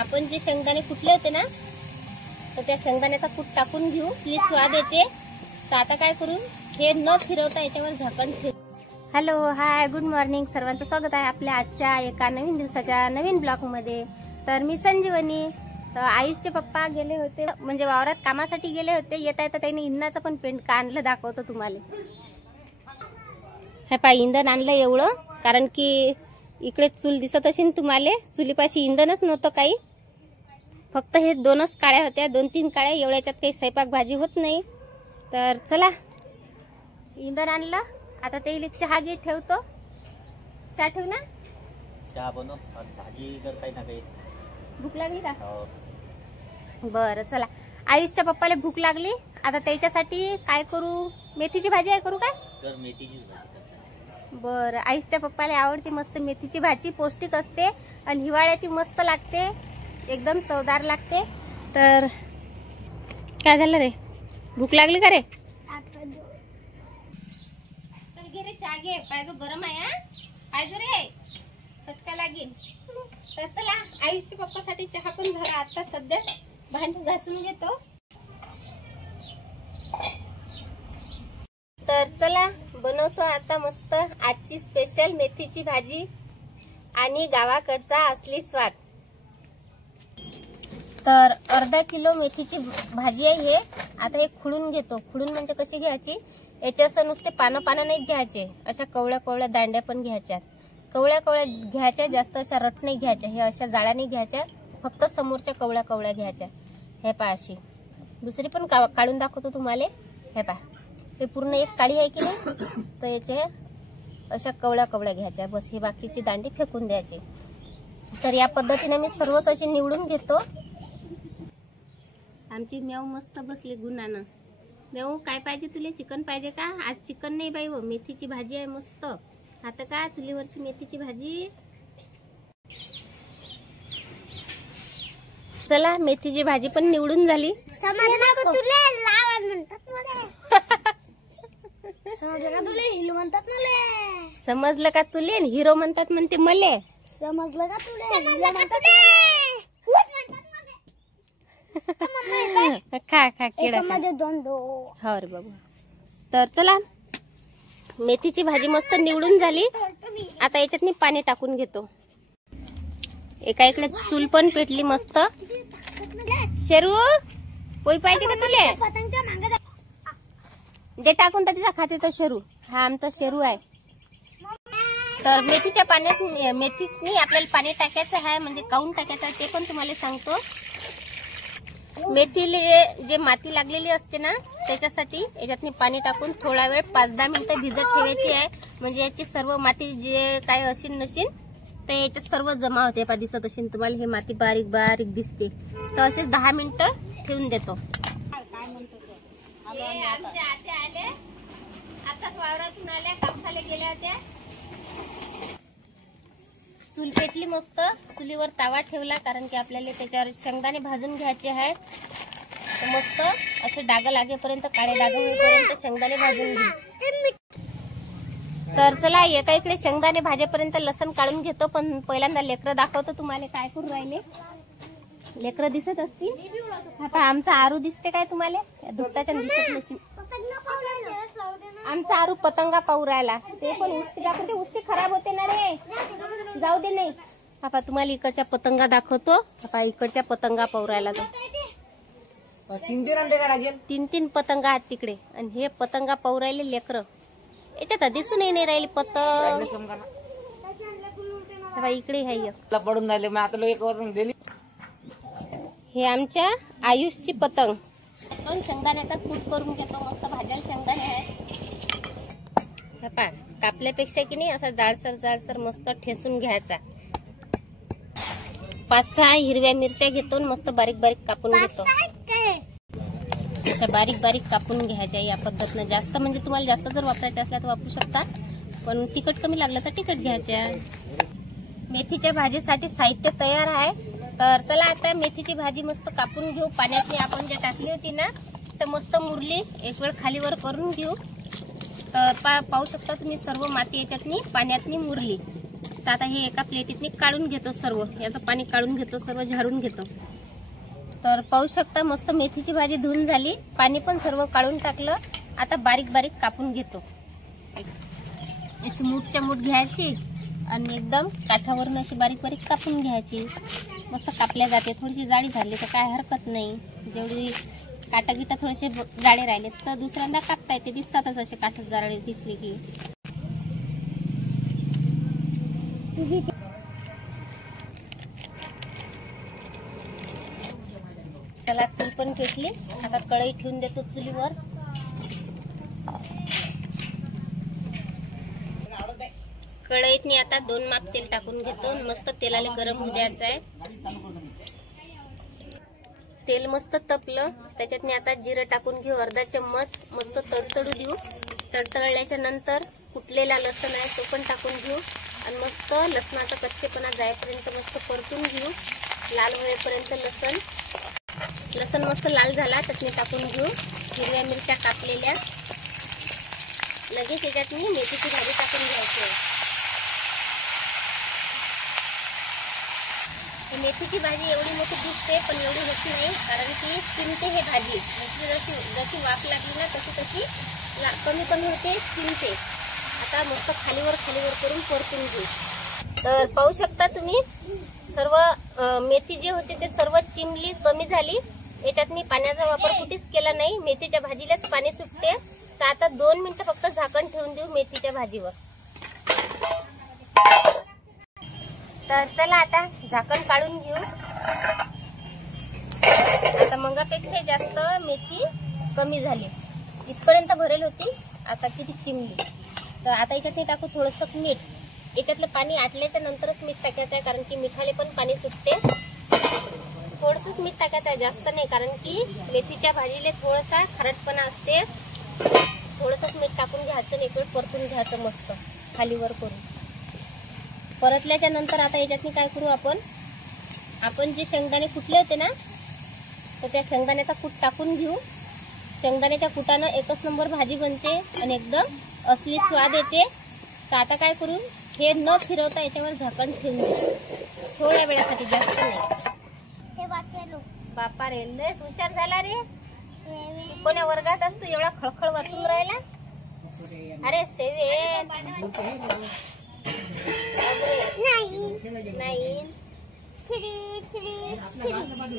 आपण जे शेंगदाणे कुटले होते ना, तर त्या शेंगदाण्याचा कूट टाकून घेऊ, की स्वाद येते. तर आता काय करू, हे न फिरवता याच्यावर झाकण ठेवू. हॅलो, हाय, गुड मॉर्निंग. सर्वांचं स्वागत आहे आपल्या आजच्या एका नवीन दिवसाच्या नवीन ब्लॉग मध्ये. तर मी संजीवनी. तर आयुषचे पप्पा गेले होते, म्हणजे वावरात कामासाठी गेले होते. येता येता त्यांनी इंधनाचं पण पेंट आणलं, दाखवतो तुम्हाला. हे पहा, इंधन आणलं एवढं, कारण की इकडे चूल दिसत असेल तुम्हाला. चुलीपाशी इंधनच नव्हतं काही, फक्त हे दोनच काळ्या होत्या, 2-3 काळ्या. एवढ्याच्यात काही स्वयंपाक भाजी होत नाही. तर चला, इंधन आणलं. आता ते चहा घे ठेवतो. चहा ठेव ना, चहा बनव, भाजी कर काही ना काही. भूक लागली का? बरं चला. आयुषच्या पप्पाला भूक लागली. आता त्याच्यासाठी काय करू, मेथीची भाजी आहे करू काय? तर मेथीची भाजी. बरं, आयुषच्या पप्पाला आवडते मस्त मेथीची भाजी. पौष्टिक असते आणि हिवाळ्याची मस्त लागते, एकदम चवदार लागते. तर काय झालं रे, भूक लागली का रे? चल घे रे, चहा घे. पाहिजे गरम आहे, पाहिजे रे, चटका लागेल. तर चला, आयुषच्या पप्पासाठी चहा पण झाला. आता सध्या भांडी घासून घेतो. तर चला, बनवतो आता मस्त आजची स्पेशल मेथीची भाजी आणि गावाकडचा असली स्वाद. तर अर्धा किलो मेथीची भाजी आहे हे. आता हे खुडून घेतो. खुडून म्हणजे कशी घ्यायची, याचे असं नुसते पानं नाही घ्यायचे, अशा कवळ्या दांड्या पण घ्यायच्या. कवळ्या घ्यायच्या, जास्त अशा रट नाही घ्यायच्या. हे अशा जाळ्या नाही घ्यायच्या, फक्त समोरच्या कवळ्या घ्यायच्या. हे पहा, अशी दुसरी पण काढून दाखवतो तुम्हाला. हे पहा, ते पूर्ण एक काळी आहे की नाही, तर याचे अशा कवळ्या घ्यायच्या. बस, हे बाकीची दांडी फेकून द्यायची. तर या पद्धतीने मी सर्वच असे निवडून घेतो. आमची मेव मस्त बसली गुणानं. मेव, काय पाहिजे तुला? चिकन पाहिजे का? आज चिकन नाही बाई, हो मेथीची भाजी आहे मस्त. आता का चुलीवरची मेथीची भाजी. चला, मेथीची भाजी पण निवडून झाली. समजलं का तुले? लावण म्हणतात मला. समजलं का तुले? हिरो म्हणतात मला. समजलं का तुले? हिरो म्हणतात म्हणते मले. समजलं का तुले? समजलं का तुले? खा केळं मध्ये 2 हो रे बाबा. तर चला, मेथीची भाजी मस्त निवडून झाली. आता याच्यात मी पाणी टाकून घेतो. एका इकडे चूल पण पेटली मस्त. शेरू, पोई पाहिजे का तुले? दे टाकून, तर तिचा खाते तो शेरू. हा आमचा शेरू आहे. तर मेथीच्या पाण्यात मेथीनी आपल्याला पाणी टाकायचं आहे, म्हणजे काऊन टाकायचं आहे ते पण तुम्हाला सांगतो. मेथीला जे माती लागलेली असते ना, त्याच्यासाठी याच्यात पाणी टाकून थोडा वेळ 5-10 मिनिटं भिजत ठेवायची आहे. म्हणजे याची सर्व माती जे काय असेल नशील तर याच्यात सर्व जमा होते. पा दिसत असेल तुम्हाला, हे माती बारीक दिसते. तर असेच 10 मिनिटं ठेवून देतो. आमच्या आत्या आले, आताच वावरातून आल्या, कापसाला गेल्या होत्या. चूल पेटली मस्त. चुलीवर तावा ठेवला, कारण की आपल्याला त्याच्यावर शेंगदाणे भाजून घ्यायचे आहेत. तर मस्त असे डाग लागेपर्यंत, काळे डाग होईपर्यंत शेंगदाणे भाजून घेऊ. तर चला, एका इकडे शेंगदाणे भाजेपर्यंत लसण काढून घेतो. पण पहिल्यांदा लेकरं दाखवतो तुम्हाला काय करून राहिले. लेकरं दिसत असतील. आता आमचा आरू दिसते काय तुम्हाला? दुपटाच्या दिसत नसेल. आमचा आरू पतंगा पाहू राहिला. ते पण उस्ती दाखवते. उस्ती खराब होते ना रे, जाऊ दे. नाही पापा, तुम्हाला इकडच्या पतंगा दाखवतो. पापा, इकडच्या पतंगा पाहू राहिला. तो 3 पतंगा आहेत तिकडे, आणि हे पतंगा पाहू राहिले लेकरं. याच्यात दिसून नाही राहिले पतंग. इकडे आहे पडून राहिले. मग आता एक वरून दिली. हे आमच्या आयुषची पतंग. दोन शेंगदाण्याचा कूट करून घेतो. मस्त भाजायला शेंगदाणे आहे. पा, कापल्यापेक्षा की नाही असा जाडसर मस्त ठेसून घ्यायचा. 5-6 हिरव्या मिरच्या घेतो, मस्त बारीक कापून घेतो. अशा बारीक कापून घ्यायच्या या पद्धतीनं. जास्त म्हणजे तुम्हाला जास्त जर वापरायच्या असल्या तर वापरू शकता, पण तिखट कमी लागलं तर तिखट घ्यायच्या. मेथीच्या भाजीसाठी साहित्य तयार आहे. तर चला, आता मेथीची भाजी मस्त कापून घेऊ. पाण्यातली आपण जे टाकली होती ना, तर मस्त मुरली. एक वेळ खालीवर करून घेऊ. तर पाहू शकता तुम्ही, सर्व माती याच्यातनी पाण्यातनी मुरली. तर आता हे एका प्लेटीतनी काढून घेतो, सर्व याचं पाणी काढून घेतो, सर्व झाडून घेतो. तर पाहू शकता मस्त मेथीची भाजी धुवून झाली, पाणी पण सर्व काढून टाकलं. आता बारीक बारीक कापून घेतो. अशी मूठच्या मूठ घ्यायची आणि एकदम काठावरून अशी बारीक बारीक कापून घ्यायची. मस्त कापल्या जाते. थोडीशी जाडी झाली तर काय हरकत नाही. जेवढी काटा गिटा थोडेसे जाडे राहिले तर दुसऱ्यांदा कापता येते. दिसतातच असे काठ जाडे दिसले की. चला चूल पण पेटली. आता कढई ठेवून देतो चुलीवर. कढईत मी आता 2 माप तेल टाकून घेतो. मस्त तेलाला गरम होऊ द्यायचं आहे. तेल मस्त तपलं. त्याच्यात मी आता जिरं टाकून घेऊ, अर्धा चम्मच. मस्त तडतडू देऊ. तडतडल्याच्या नंतर कुटलेला लसूण आहे तो पण टाकून घेऊ आणि मस्त लसणाचा कच्चेपणा जाईपर्यंत मस्त परतून घेऊ. लाल होईपर्यंत लसूण मस्त लाल झाला त्यात मी टाकून घेऊ हिरव्या मिरच्या कापलेल्या. लगेच याच्यात मी मेथीची भाजी टाकून घ्यायची. मेथीची भाजी एवढी मोठी दिसते पण एवढी होत नाही, कारण की चिमते हे भाजी. जशी वाफ लागली ना तशी कमी कमी होते, चिमते. आता मस्त खालीवर करून परतून घेऊ. तर पाहू शकता तुम्ही सर्व मेथी जे होते ते सर्व चिमली, कमी झाली. याच्यात मी पाण्याचा वापर कुठेच केला नाही. मेथीच्या भाजीलाच पाणी सुटते. तर आता 2 मिनिटं फक्त झाकण ठेवून देऊ मेथीच्या भाजीवर. तर चला आता झाकण काढून घेऊ. आता मंगापेक्षा जास्त मेथी कमी झाली. इथपर्यंत भरेल होती, आता किती चिमली. तर आता याच्यात टाकू थोडंसं मीठ. याच्यातलं पाणी आटल्याच्या नंतरच मीठ टाकायचं आहे, कारण की मिठाले पण पाणी सुटते. थोडंसंच मीठ टाकायचं आहे, जास्त नाही, कारण की मेथीच्या भाजीला थोडासा खारटपणा असते. थोडंसंच मीठ टाकून घ्यायचं आणि एक वेळ परतून घ्यायचं मस्त खालीवर करून. परतल्याच्या नंतर आता याच्यात काय करू, आपण जे शेंगदाणे कुटले होते ना तर त्या शेंगदाण्याचा कूट टाकून घेऊ. शेंगदाण्याच्या कुटानं एकच नंबर भाजी बनते आणि एकदम असली स्वाद येते. तर आता काय करू, हे न फिरवता याच्यावर झाकण ठेवून देऊ थोड्या वेळासाठी, जास्त नाही. बापा रे, लयच हुशार झाला रे. कोण्या वर्गात असतो एवढा खळखळ वाचून राहिला. अरे 7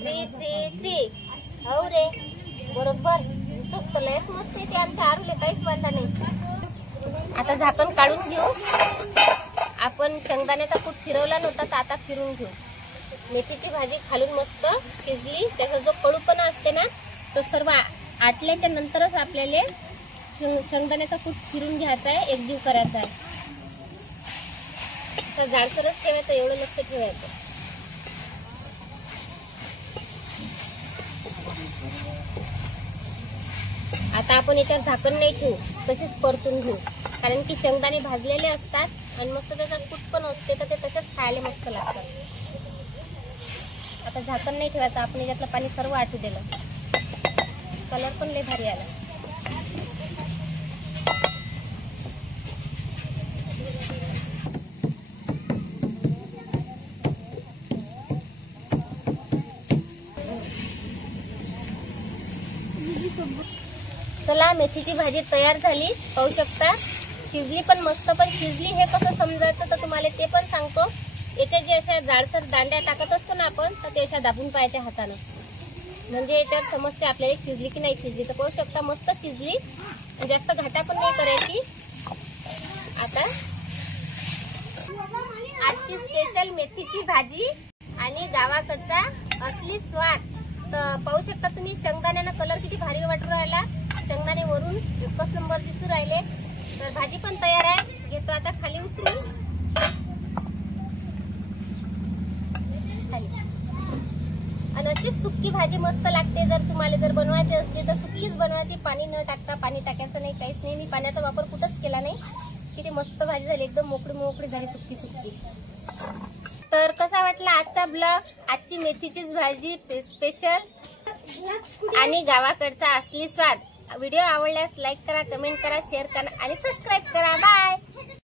9 3 हो रे, बरोबर. दिसत लयच मस्त येते. आमच्या आरूले काहीच वाटला नाही. आता झाकण काढून घेऊ. आपण शेंगदाण्याचा कूट फिरवला नव्हता तर आता फिरून घेऊ. मेथीची भाजी खालून मस्त शिजली. त्याचा जो कडूपणा असते ना तो सर्व आटल्याच्या नंतरच आपल्याला शेंगदाण्याचा कूट फिरून घ्यायचा आहे, एकजीव करायचा आहे. तर जाडसरच ठेवायचं, एवढं लक्ष ठेवायचं. आता आपण याच्यावर झाकण नाही ठेवू, तसेच परतून घेऊ, कारण की शेंगदाणे भाजलेले असतात आणि मस्त त्याचा कूट पण असते, तर ते तसेच खायला मस्त लागतात. आता झाकण नाही ठेवायचं. आपण याच्यातलं पाणी सर्व आटू दिलं. कलर पण लय भारी आला. चला, मेथीची भाजी तयार झाली. पाहू शकता शिजली पण मस्त. पण शिजली हे कसं समजायचं तर तुम्हाला ते पण सांगतो. याच्या जे अशा जाडसर दांड्या टाकत असतो ना आपण, तर ते अशा दाबून पाहायच्या हातानं, म्हणजे याच्यावर समजते आपल्याला शिजली की नाही शिजली. तर पाहू शकता मस्त शिजली. जास्त घाटा पण नाही करायची. आता आजची स्पेशल मेथीची भाजी आणि गावाकडचा असली स्वाद. तर पाहू शकता तुम्ही शेंगदाण्यानं कलर किती भारी वाटू राहिला. शेंगदाणे वरून एकच नंबर दिसू राहिले. तर भाजी पण तयार आहे. घेतो आता खाली उतरून. आणि अशीच सुक्की भाजी मस्त लागते. जर तुम्हाला बनवायची असली तर सुक्कीच बनवायची, पाणी न टाकता. पाणी टाकायचं नाही, काहीच नाही. मी पाण्याचा वापर कुठंच केला नाही. किती मस्त भाजी झाली, एकदम मोकळी मोकळी झाली, सुक्की सुक्की. तर कसा वाटला आजचा ब्लॉग, आजची मेथीचीच भाजी स्पेशल आणि गावाकडचा असली स्वाद. व्हिडिओ आवडल्यास लाईक करा, कमेंट करा, शेअर करा आणि सबस्क्राईब करा. बाय.